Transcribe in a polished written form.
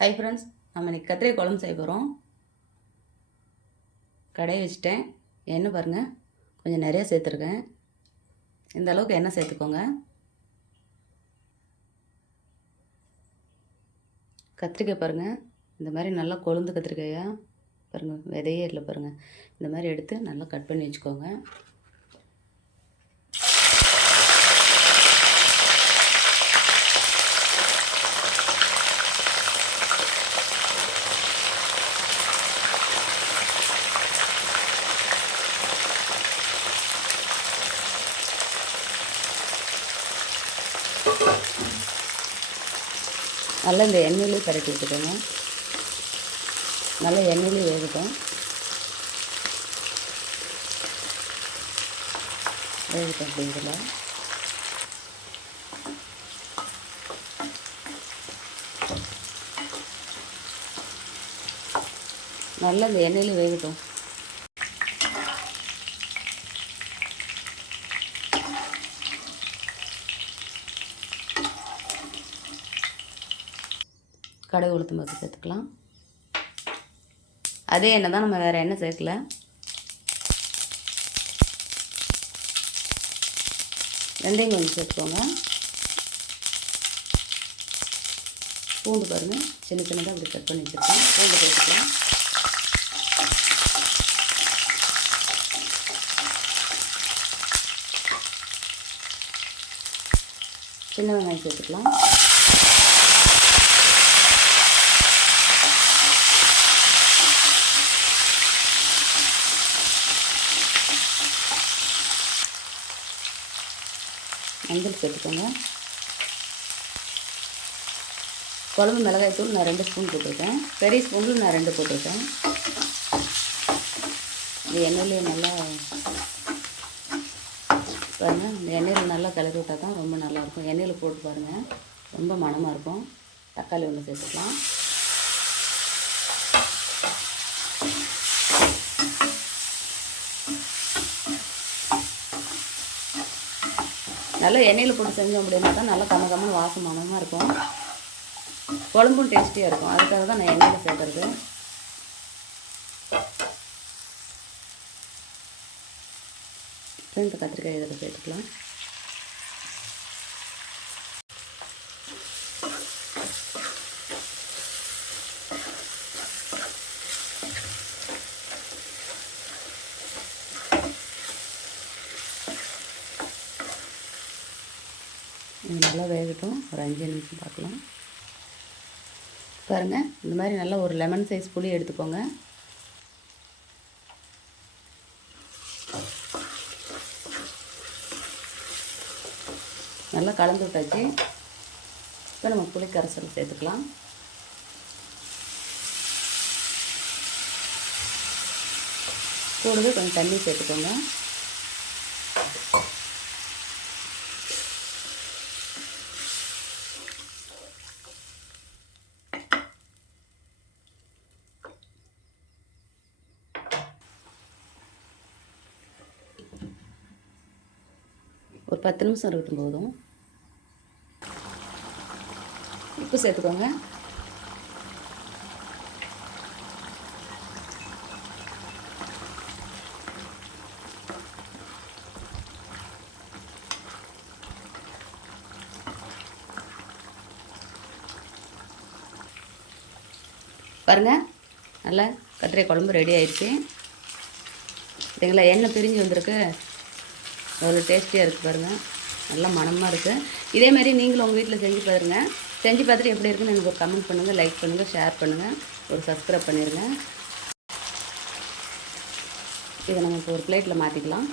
Hi friends, நம்ம இன்றைக்கி கத்திரிக்காய் குழம்பு செய்ய போகிறோம். கடையை வச்சுட்டேன். எண்ணெய் பாருங்கள், கொஞ்சம் நிறையா சேர்த்துருக்கேன். இந்த அளவுக்கு எண்ணெய் சேர்த்துக்கோங்க. கத்திரிக்காய் பாருங்கள், இந்த மாதிரி நல்லா கொழுந்து கத்திரிக்காயாக பாருங்கள், விதையே இல்லை பாருங்கள். இந்த மாதிரி எடுத்து நல்லா கட் பண்ணி வச்சுக்கோங்க. நல்லா இந்த எண்ணெயிலே பரட்டி விட்டுக்கோங்க. நல்லா எண்ணெயிலே வேகட்டும். அப்படிங்கிறதுல நல்லா இந்த எண்ணெயிலே வேகட்டும். கடுகு உளுத்தம் பருப்பு சேர்த்துக்கலாம். அதே எண்ணெய் தான், நம்ம வேறு எண்ணெய் சேர்க்கல. வெந்தயம் கொஞ்சம் சேர்த்துக்கோங்க. பூண்டு பாருங்கள், சின்ன சின்னதாக அப்படி கட் பண்ணி வச்சுருக்கேன். பூண்டு சேர்த்துக்கலாம். சின்ன வெங்காயம் சேர்த்துக்கலாம். மஞ்சள் சேர்த்துக்கோங்க. குழம்பு மிளகாய்த்தூள் நான் 2 ஸ்பூன் போட்டிருக்கேன். பெரிய ஸ்பூனில் நான் 2 போட்டிருக்கேன். இந்த எண்ணெயிலே நல்லா பாருங்கள், இந்த எண்ணெயில் நல்லா கிளறி விட்டால் தான் ரொம்ப நல்லாயிருக்கும். எண்ணெயில் போட்டு பாருங்கள், ரொம்ப மணமாக இருக்கும். தக்காளி ஒன்று சேர்த்துக்கலாம். நல்லா எண்ணெயில் போட்டு செஞ்சோம் அப்படின்னா தான் நல்லா கம்மன்னு வாசமானமாக இருக்கும். குழம்பும் டேஸ்டியாக இருக்கும். அதுக்காக தான் நான் எண்ணெயில் சேர்க்குறது. இந்த கத்திரிக்காய் இதில் சேர்த்துக்கலாம். இது நல்லா வேகட்டும். ஒரு 5 நிமிஷம் பார்க்கலாம். பாருங்கள், இந்த மாதிரி நல்லா ஒரு லெமன் சைஸ் புளி எடுத்துக்கோங்க. நல்லா கலந்து விட்டாச்சு. இப்போ நம்ம புளி கரைசல் சேர்த்துக்கலாம். கூடவே கொஞ்சம் தண்ணி சேர்த்துக்கோங்க. ஒரு 10 நிமிஷம் இருக்கட்டும் போதும். உப்பு சேர்த்துக்கோங்க. பாருங்கள், நல்லா கத்திரிக்காய் குழம்பு ரெடி ஆயிடுச்சு. சரிங்களா, எண்ணெய் பிரிஞ்சு வந்திருக்கு. அவ்வளோ டேஸ்டியாக இருக்குது பாருங்கள், நல்லா மணமாக இருக்குது. இதேமாதிரி நீங்களும் உங்கள் வீட்டில் செஞ்சு பாருங்கள். செஞ்சு பார்த்துட்டு எப்படி இருக்குன்னு எனக்கு ஒரு கமெண்ட் பண்ணுங்கள், லைக் பண்ணுங்கள், ஷேர் பண்ணுங்கள், ஒரு சப்ஸ்கிரைப் பண்ணிடுங்க. இதை நம்ம இப்போ ஒரு பிளேட்டில் மாற்றிக்கலாம்.